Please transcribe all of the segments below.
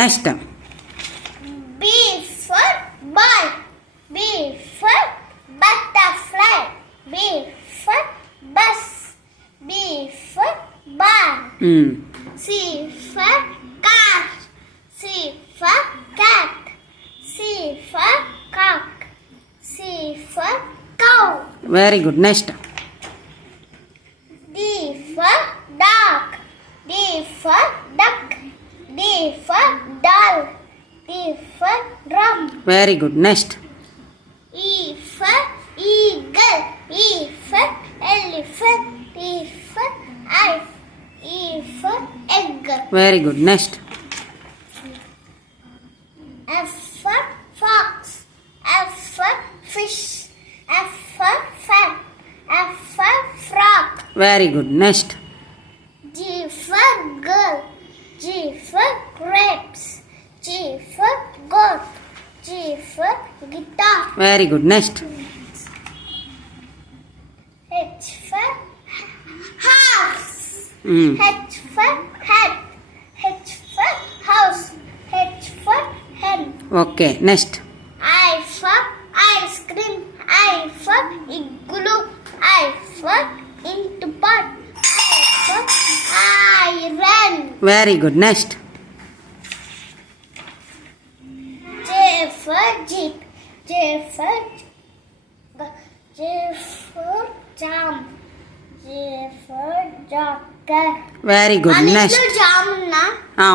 Next. B for ball. B for butterfly. B for bus. B for bar. C for car. C for cat. C for cock. C for cow. Very good. Next. D for dog. D for duck. D for doll. D for drum. Very good. Next. E for eagle. E for elephant. E for eye. E for egg. Very good. Next. F for fox. F for fish. F for fan. F for frog. Very good. Next. G for girl. G for grapes. G for goat. G for guitar. Very good. Next. H for horse. H for hat. H for house. H for hen. Okay. Next. I for ice cream. I for igloo. I for int pot. I for iron. Very good. Next. J for jeep. J for jam. J for joker. Very good. Next. Jam ఉన్నా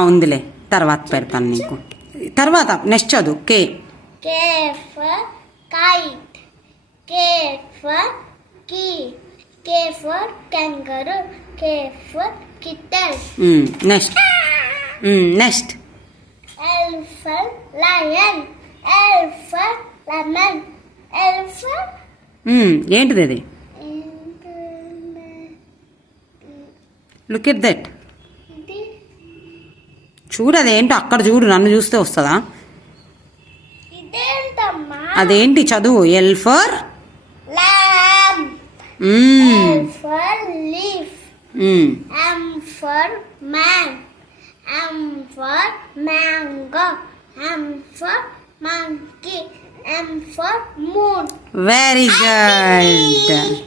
ఉందిలే, తర్వాత పెడతాను నీకు. తర్వాత next చదువు. కే. K for kite. K for key. K for kangaroo. K for kitten. Next. Next. L for lion. L for lemon. L for ఏంటిది అది? Look at that. చూడు అదేంటో అక్కడ చూడు, నన్ను చూస్తే వస్తుందా? ఇదేంటమ్మా? అదేంటి చదువు. L for lamb. L for leaf. M for man. M for mango. M for monkey. M for moon. Very good.